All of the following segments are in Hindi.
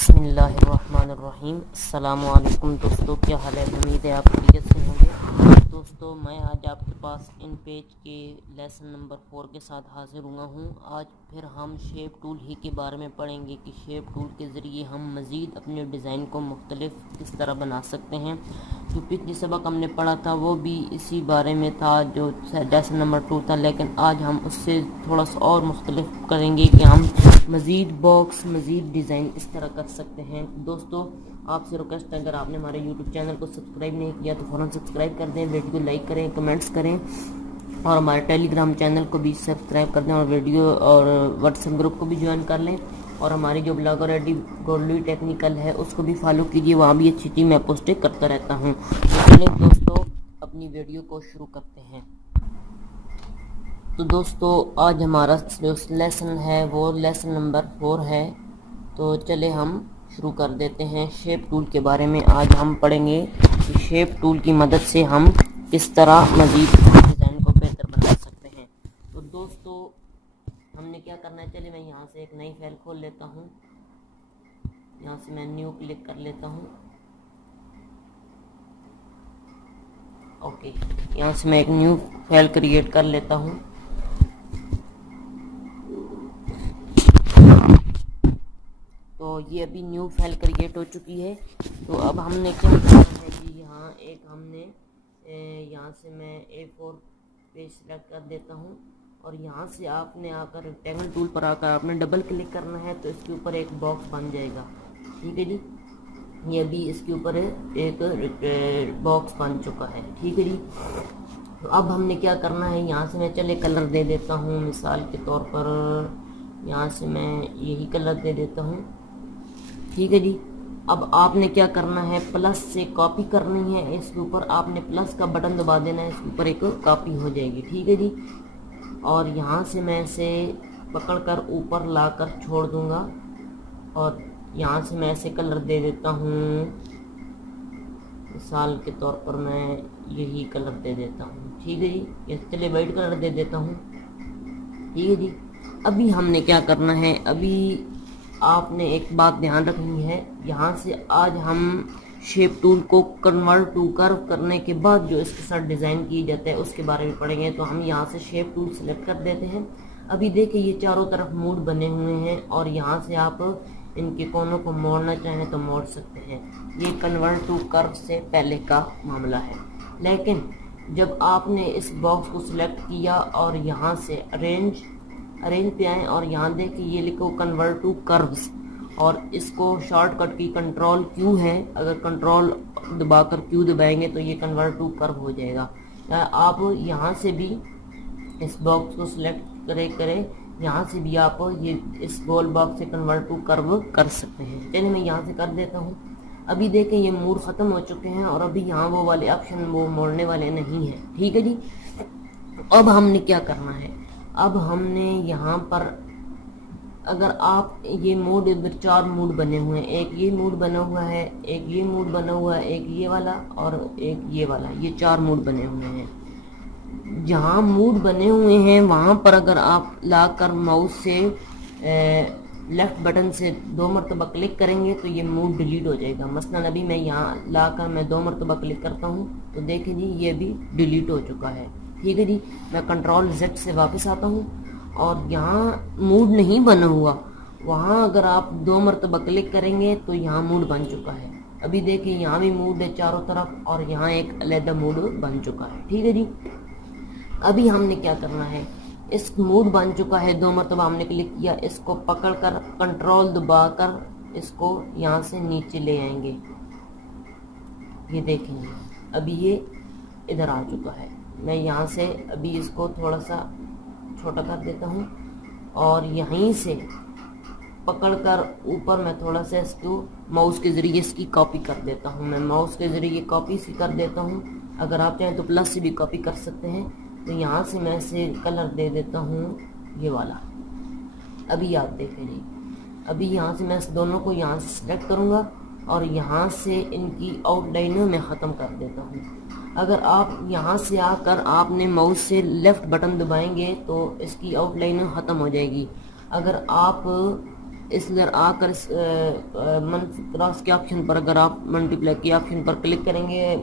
बिस्मिल्लाहिर्रहमानिर्रहीम। अस्सलामुअलैकुम दोस्तों, क्या हाल है? उम्मीद है आप खैरियत से होंगे। दोस्तों, मैं आज आपके पास इन पेज के लेसन नंबर 4 के साथ हाजिर हुआ हूँ। आज फिर हम शेप टूल ही के बारे में पढ़ेंगे कि शेप टूल के ज़रिए हम मज़ीद अपने डिज़ाइन को मुख्तलिफ किस तरह बना सकते हैं। जो पिछली सबक हमने पढ़ा था वो भी इसी बारे में था, जो लेसन नंबर 2 था, लेकिन आज हम उससे थोड़ा सा और मुख्तलिफ करेंगे कि हम मज़ीद बॉक्स, मज़ीद डिज़ाइन इस तरह कर सकते हैं। दोस्तों, आपसे रिक्वेस्ट है, अगर आपने हमारे YouTube चैनल को सब्सक्राइब नहीं किया तो फ़ौरन सब्सक्राइब कर दें, वीडियो को लाइक करें, कमेंट्स करें और हमारे टेलीग्राम चैनल को भी सब्सक्राइब कर दें और वीडियो और व्हाट्सएप ग्रुप को भी ज्वाइन कर लें। और हमारी जो ब्लॉगर रेडी गोल्डी टेक्निकल है उसको भी फॉलो कीजिए, वहाँ भी अच्छी चीज़ मैं पोस्टें करता रहता हूँ। तो चलिए दोस्तों, अपनी वीडियो को शुरू करते हैं। तो दोस्तों, आज हमारा जो लेसन है वो लेसन नंबर 4 है। तो चले हम शुरू कर देते हैं। शेप टूल के बारे में आज हम पढ़ेंगे कि शेप टूल की मदद से हम किस तरह मज़ीद डिज़ाइन को बेहतर बना सकते हैं। तो दोस्तों, हमने क्या करना है, चलिए मैं यहाँ से एक नई फाइल खोल लेता हूँ। यहाँ से मैं न्यू क्लिक कर लेता हूँ। ओके, यहाँ से मैं एक न्यू फाइल क्रिएट कर लेता हूँ। तो ये अभी न्यू फाइल क्रिएट हो चुकी है। तो अब हमने क्या करना है कि यहाँ एक हमने यहाँ से मैं A4 पेज सेलेक्ट कर देता हूँ और यहाँ से आपने आकर रेक्टेंगल टूल पर आकर आपने डबल क्लिक करना है तो इसके ऊपर एक बॉक्स बन जाएगा। ठीक है जी, ये अभी इसके ऊपर एक बॉक्स बन चुका है। ठीक है जी, तो अब हमने क्या करना है, यहाँ से मैं चले कलर दे देता हूँ। मिसाल के तौर पर यहाँ से मैं यही कलर दे देता हूँ। ठीक है जी, अब आपने क्या करना है, प्लस से कॉपी करनी है। इसके ऊपर आपने प्लस का बटन दबा देना है, इसके ऊपर एक कॉपी हो जाएगी। ठीक है जी, और यहाँ से मैं इसे पकड़कर ऊपर लाकर छोड़ दूंगा और यहाँ से मैं ऐसे कलर दे देता हूँ। मिसाल के तौर पर मैं यही कलर दे देता हूँ। ठीक है जी, ये चलिए वाइट कलर दे देता हूँ। ठीक है जी, अभी हमने क्या करना है, अभी आपने एक बात ध्यान रखनी है। यहाँ से आज हम शेप टूल को कन्वर्ट टू कर्व करने के बाद जो इसके साथ डिज़ाइन की जाता है उसके बारे में पढ़ेंगे। तो हम यहाँ से शेप टूल सेलेक्ट कर देते हैं। अभी देखिए ये चारों तरफ मूड बने हुए हैं और यहाँ से आप इनके कोनों को मोड़ना चाहें तो मोड़ सकते हैं। ये कन्वर्ट टू कर्व से पहले का मामला है। लेकिन जब आपने इस बॉक्स को सिलेक्ट किया और यहाँ से अरेंज पे आए और यहाँ देखिए ये लिखो कन्वर्ट टू कर्व्स और इसको शॉर्टकट की कंट्रोल Q है। अगर कंट्रोल दबाकर Q दबाएंगे तो ये कन्वर्ट टू कर्व हो जाएगा। आप यहाँ से भी इस बॉक्स को सिलेक्ट करें यहाँ से भी आप ये इस गोल बॉक्स से कन्वर्ट टू कर्व कर सकते हैं। चलिए मैं यहाँ से कर देता हूँ। अभी देखें ये मूड ख़त्म हो चुके हैं और अभी यहाँ वो वाले ऑप्शन वो मोड़ने वाले नहीं हैं। ठीक है जी, अब हमने क्या करना है, अब हमने यहाँ पर अगर आप ये मूड, इधर 4 मूड बने हुए हैं। एक ये मूड बना हुआ है, एक ये मूड बना हुआ है, एक ये वाला और एक ये वाला, ये 4 मूड बने हुए हैं। जहाँ मूड बने हुए हैं वहाँ पर अगर आप लाकर माउस से लेफ्ट बटन से 2 मरतबा क्लिक करेंगे तो ये मूड डिलीट हो जाएगा। मसलन अभी मैं यहाँ लाकर मैं 2 मरतबा क्लिक करता हूँ तो देखें जी ये भी डिलीट हो चुका है। ठीक है जी, मैं कंट्रोल Z से वापस आता हूँ और यहाँ मूड नहीं बना हुआ, वहाँ अगर आप 2 मरतबा क्लिक करेंगे तो यहाँ मूड बन चुका है। अभी देखिए यहाँ भी मूड है चारों तरफ और यहाँ एक अलग मूड बन चुका है। ठीक है जी, अभी हमने क्या करना है, इस मूड बन चुका है, 2 मरतबा हमने क्लिक किया, इसको पकड़कर कंट्रोल दबाकर इसको यहाँ से नीचे ले आएंगे। ये देखेंगे अभी ये इधर आ चुका है। मैं यहाँ से अभी इसको थोड़ा सा छोटा कर देता हूँ और यहीं से पकड़कर ऊपर मैं थोड़ा सा इसको माउस के ज़रिए इसकी कॉपी कर देता हूँ। मैं माउस के ज़रिए कॉपी सी कर देता हूँ। अगर आप चाहें तो प्लस से भी कॉपी कर सकते हैं। तो यहाँ से मैं इसे कलर दे देता हूँ ये वाला। अभी आप देखें जी, अभी यहाँ से मैं इस दोनों को यहाँ से सिलेक्ट करूँगा और यहाँ से इनकी आउटलाइनों में ख़त्म कर देता हूँ। अगर आप यहाँ से आकर आपने माउस से लेफ़्ट बटन दबाएंगे तो इसकी आउटलाइन ख़त्म हो जाएगी। अगर आप इधर आकर क्रॉस के ऑप्शन पर अगर आप मल्टीप्लाई के ऑप्शन पर क्लिक करेंगे,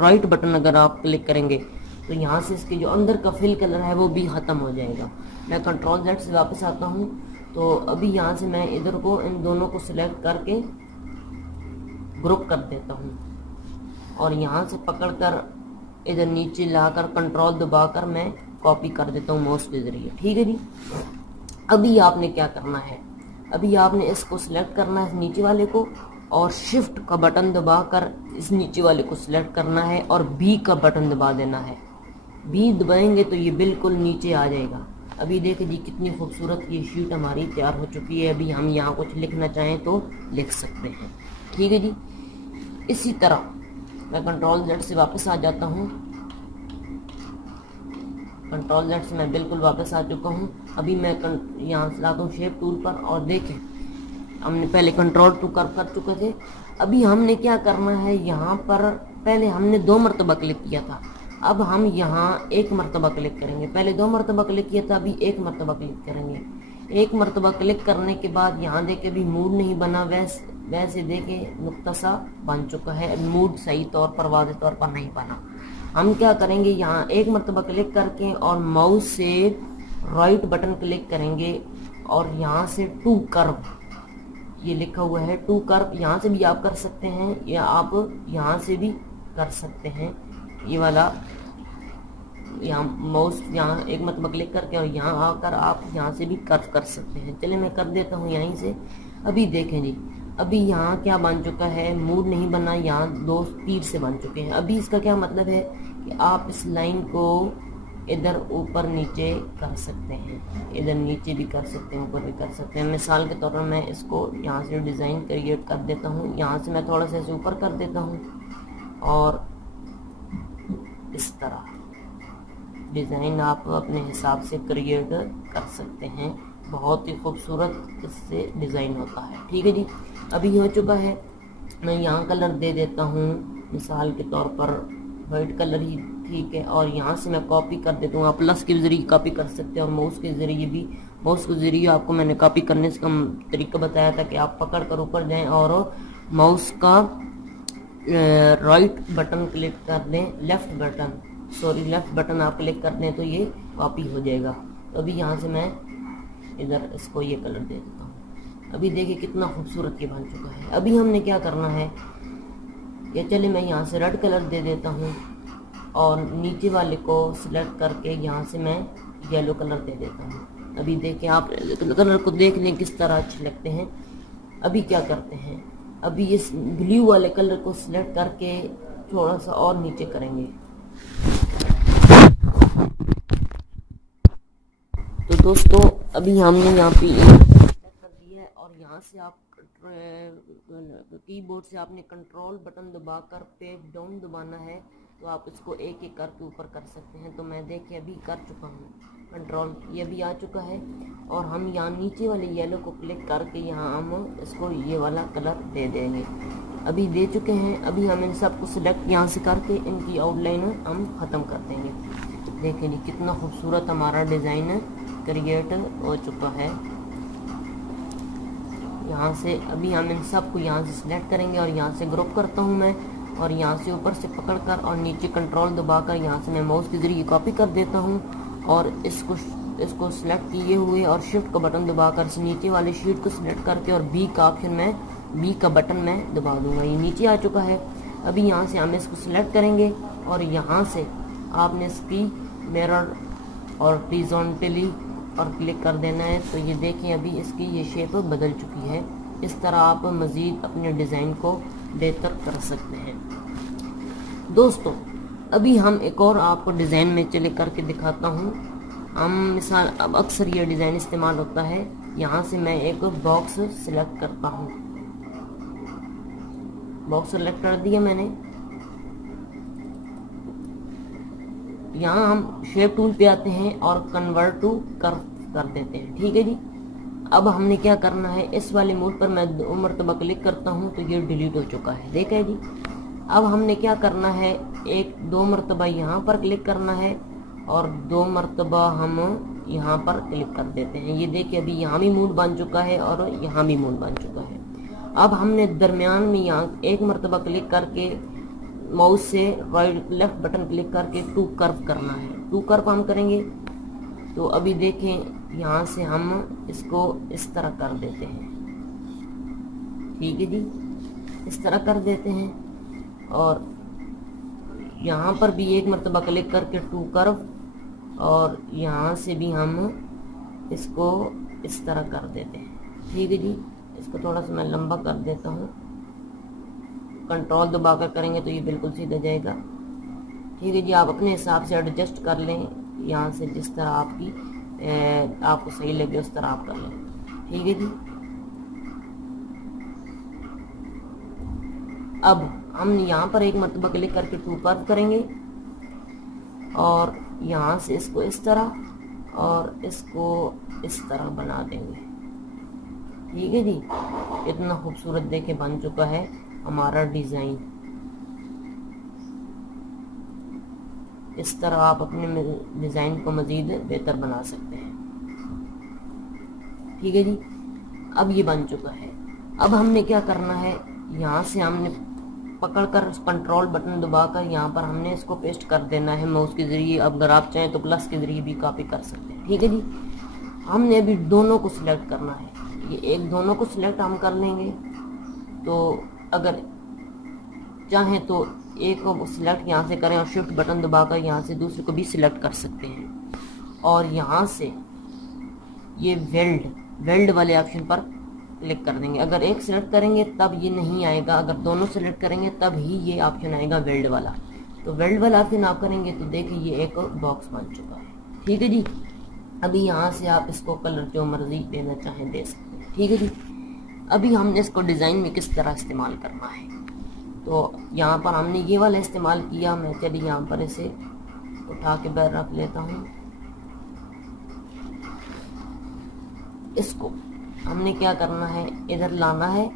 राइट बटन अगर आप क्लिक करेंगे तो यहाँ से इसके जो अंदर का फिल कलर है वो भी ख़त्म हो जाएगा। मैं कंट्रोल Z से वापस आता हूँ। तो अभी यहाँ से मैं इधर को इन दोनों को सिलेक्ट करके ग्रुप कर देता हूँ और यहाँ से पकड़कर इधर नीचे लाकर कंट्रोल दबाकर मैं कॉपी कर देता हूँ माउस के जरिए। ठीक है जी। अभी आपने क्या करना है, अभी आपने इसको सिलेक्ट करना है नीचे वाले को और शिफ्ट का बटन दबाकर इस नीचे वाले को सिलेक्ट करना है और बी का बटन दबा देना है। बी दबाएंगे तो ये बिल्कुल नीचे आ जाएगा। अभी देखिए जी कितनी खूबसूरत ये शीट हमारी तैयार हो चुकी है। अभी हम यहाँ कुछ लिखना चाहें तो लिख सकते हैं। ठीक है जी। इसी तरह मैं कंट्रोल Z से वापस आ जाता हूँ। कंट्रोल Z से मैं बिल्कुल वापस आ चुका हूँ। अभी मैं यहाँ से आता हूँ शेप टूल पर और देखें हमने पहले कंट्रोल टू कर चुके थे। अभी हमने क्या करना है, यहाँ पर पहले हमने 2 मरतबा क्लिक किया था, अब हम यहाँ 1 मरतबा क्लिक करेंगे। पहले 2 मरतबा क्लिक किया था, अभी 1 मरतबा क्लिक करेंगे। 1 मरतबा क्लिक करने के बाद यहाँ देखे अभी मूड नहीं बना, वैसे देखे नुक्ता सा बन चुका है। मूड सही तौर पर वाज़ेह तौर पर नहीं बना। हम क्या करेंगे, यहाँ 1 मरतबा क्लिक करके और माउस से राइट बटन क्लिक करेंगे और यहाँ से टू कर्व ये लिखा हुआ है, टू कर्व यहाँ से भी आप कर सकते हैं या आप यहाँ से भी कर सकते हैं। ये वाला यहाँ माउस यहाँ 1 मरतबा क्लिक करके और यहाँ आकर आप यहाँ से भी कर्व कर सकते हैं। चलिए मैं कर देता हूँ यहीं से। अभी देखें जी, अभी यहाँ क्या बन चुका है, मूड नहीं बना, यहाँ 2 तीर से बन चुके हैं। अभी इसका क्या मतलब है कि आप इस लाइन को इधर ऊपर नीचे कर सकते हैं, इधर नीचे भी कर सकते हैं, ऊपर भी कर सकते हैं। मिसाल के तौर पर मैं इसको यहाँ से डिज़ाइन क्रिएट कर देता हूँ। यहाँ से मैं थोड़ा सा इसे ऊपर कर देता हूँ और इस तरह डिज़ाइन आप अपने हिसाब से क्रिएट कर सकते हैं। बहुत ही खूबसूरत इससे डिज़ाइन होता है। ठीक है जी। अभी हो चुका है। मैं यहाँ कलर दे देता हूँ, मिसाल के तौर पर वाइट कलर ही ठीक है। और यहाँ से मैं कॉपी कर देता हूँ। आप प्लस के जरिए कॉपी कर सकते हैं और माउस के ज़रिए भी। माउस के ज़रिए आपको मैंने कॉपी करने का तरीका बताया था कि आप पकड़ कर ऊपर जाएं और माउस का राइट बटन क्लिक कर दें, लेफ्ट बटन आप क्लिक कर दें तो ये कॉपी हो जाएगा। तो अभी यहाँ से मैं इधर इसको ये कलर दे देता हूँ। अभी देखिए कितना खूबसूरत ये बन चुका है। अभी हमने क्या करना है, या चले मैं यहाँ से रेड कलर दे देता हूँ और नीचे वाले को सिलेक्ट करके यहाँ से मैं येलो कलर दे देता हूँ। अभी देखिए आप कलर को देख लें किस तरह अच्छे लगते हैं। अभी क्या करते हैं, अभी इस ब्लू वाले कलर को सिलेक्ट करके थोड़ा सा और नीचे करेंगे। तो दोस्तों अभी हमने यहाँ पे कर दिया है और यहाँ से आप कीबोर्ड से आपने कंट्रोल बटन दबाकर पेज डाउन दबाना है तो आप इसको एक एक करके ऊपर कर सकते हैं। तो मैं देखिए अभी कर चुका हूँ कंट्रोल, ये भी आ चुका है। और हम यहाँ नीचे वाले येलो को क्लिक करके यहाँ हम इसको ये वाला कलर दे देंगे। अभी दे चुके हैं। अभी हम इन सबको सिलेक्ट यहाँ से करके इनकी आउटलाइन हम ख़त्म कर देंगे। देखिए जी कितना खूबसूरत हमारा डिज़ाइन क्रिएट हो चुका है। यहाँ से अभी हम इन सब को यहाँ से सिलेक्ट करेंगे और यहाँ से ग्रुप करता हूँ मैं और यहाँ से ऊपर से पकड़कर और नीचे कंट्रोल दबाकर यहाँ से मैं माउस के ज़रिए कॉपी कर देता हूँ और इसको सिलेक्ट किए हुए और शिफ्ट का बटन दबाकर इस नीचे वाले शीट को सिलेक्ट करके और बी का बटन मैं दबा दूंगा। ये नीचे आ चुका है। अभी यहाँ से हम इसको सिलेक्ट करेंगे और यहाँ से आपने इसकी मिरर और हॉरिज़ॉन्टली और क्लिक कर देना है। तो ये देखें अभी इसकी ये शेप बदल चुकी है। इस तरह आप मज़ीद अपने डिज़ाइन को बेहतर कर सकते हैं। दोस्तों अभी हम एक और आपको डिज़ाइन में चले करके दिखाता हूँ। हम मिसाल अब अक्सर ये डिज़ाइन इस्तेमाल होता है। यहाँ से मैं एक बॉक्स सिलेक्ट करता हूँ। बॉक्स सेलेक्ट कर दिया मैंने। यहाँ हम शेप टूल पे आते हैं और कन्वर्ट टू कर्व कर देते हैं। ठीक है जी। अब हमने क्या करना है, इस वाले मोड पर मैं 2 मरतबा क्लिक करता हूँ तो ये डिलीट हो चुका है। देखा है जी। अब हमने क्या करना है, 2 मरतबा यहाँ पर क्लिक करना है और 2 मरतबा हम यहाँ पर क्लिक कर देते हैं। ये देखिए अभी यहाँ भी मूड बन चुका है और यहाँ भी मूड बन चुका है। अब हमने दरमियान में यहाँ एक मरतबा क्लिक करके माउस से राइट लेफ्ट बटन क्लिक करके टू कर्व करना है। टू कर्व हम करेंगे तो अभी देखें यहाँ से हम इसको इस तरह कर देते हैं। ठीक है जी, इस तरह कर देते हैं और यहाँ पर भी एक मरतबा क्लिक करके टू कर्व और यहाँ से भी हम इसको इस तरह कर देते हैं। ठीक है जी, इसको थोड़ा सा मैं लंबा कर देता हूँ। कंट्रोल दबाकर करेंगे तो ये बिल्कुल सीधा जाएगा। ठीक है जी, आप अपने हिसाब से एडजस्ट कर लें, यहाँ से जिस तरह आपको सही लगे उस तरह आप कर लें। ठीक है जी, अब हम यहाँ पर एक मरतबा क्लिक करके टू कर्व करेंगे और यहाँ से इसको इस तरह और इसको इस तरह बना देंगे। ठीक है जी, इतना खूबसूरत देखे बन चुका है हमारा डिज़ाइन। इस तरह आप अपने डिज़ाइन को मज़ीद बेहतर बना सकते हैं। ठीक है जी, अब ये बन चुका है। अब हमने क्या करना है, यहाँ से हमने पकड़कर कंट्रोल बटन दबाकर यहाँ पर हमने इसको पेस्ट कर देना है माउस के ज़रिए। अब अगर आप चाहें तो प्लस के ज़रिए भी कॉपी कर सकते हैं। ठीक है जी, हमने अभी दोनों को सिलेक्ट करना है। ये एक दोनों को सिलेक्ट हम कर लेंगे, तो अगर चाहें तो एक को सिलेक्ट यहाँ से करें और शिफ्ट बटन दबाकर यहाँ से दूसरे को भी सिलेक्ट कर सकते हैं। और यहाँ से ये वेल्ड वाले ऑप्शन पर क्लिक कर देंगे। अगर एक सिलेक्ट करेंगे तब ये नहीं आएगा, अगर दोनों सिलेक्ट करेंगे तब ही ये ऑप्शन आएगा वेल्ड वाला। तो वेल्ड वाला ऑप्शन आप करेंगे तो देखिए ये एक बॉक्स बन चुका है। ठीक है जी, अभी यहाँ से आप इसको कलर जो मर्जी देना चाहें दे सकते हैं। ठीक है जी, अभी हमने इसको डिज़ाइन में किस तरह इस्तेमाल करना है, तो यहाँ पर हमने ये वाला इस्तेमाल किया। मैं चलिए यहाँ पर इसे उठा के बाहर रख लेता हूँ। इसको हमने क्या करना है, इधर लाना है।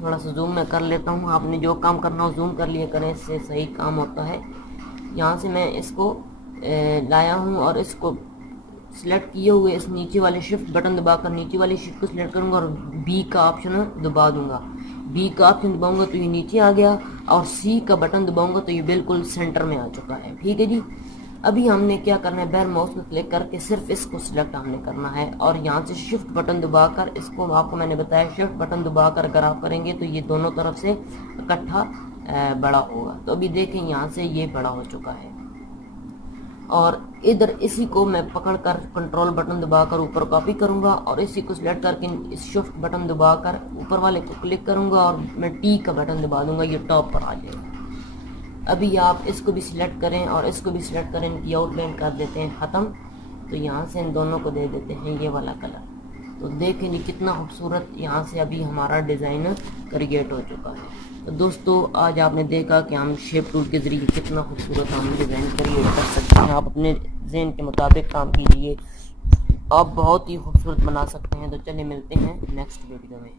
थोड़ा सा जूम मैं कर लेता हूँ, आपने जो काम करना हो जूम कर लिया करें, इससे सही काम होता है। यहाँ से मैं इसको लाया हूँ और इसको सिलेक्ट किए हुए इस नीचे वाले शिफ्ट बटन दबाकर नीचे वाली शिफ्ट को सिलेक्ट करूँगा और बी का ऑप्शन दबा दूंगा। बी का ऑप्शन दबाऊंगा तो ये नीचे आ गया और सी का बटन दबाऊंगा तो ये बिल्कुल सेंटर में आ चुका है। ठीक है जी, अभी हमने क्या करना है, बैर माउस में क्लिक करके सिर्फ इसको सिलेक्ट हमने करना है और यहाँ से शिफ्ट बटन दबाकर इसको, आपको मैंने बताया शिफ्ट बटन दबाकर अगर आप करेंगे तो ये दोनों तरफ से इकट्ठा बड़ा होगा। तो अभी देखें यहाँ से ये बड़ा हो चुका है और इधर इसी को मैं पकड़कर कंट्रोल बटन दबाकर ऊपर कॉपी करूंगा और इसी को सिलेक्ट करके इस शिफ्ट बटन दबाकर ऊपर वाले को क्लिक करूंगा और मैं टी का बटन दबा दूंगा, ये टॉप पर आ जाएगा। अभी आप इसको भी सिलेक्ट करें और इसको भी सिलेक्ट करें, इनकी आउटलाइन कर देते हैं ख़त्म। तो यहाँ से इन दोनों को दे देते हैं ये वाला कलर। तो देखें जी कितना खूबसूरत यहाँ से अभी हमारा डिज़ाइन क्रिएट हो चुका है। तो दोस्तों आज आपने देखा कि हम शेप टूल के ज़रिए कितना खूबसूरत हम डिज़ाइन क्रिएट कर सकते हैं। आप अपने ज़हन के मुताबिक काम कीजिए, आप बहुत ही खूबसूरत बना सकते हैं। तो चलिए मिलते हैं नेक्स्ट वीडियो में।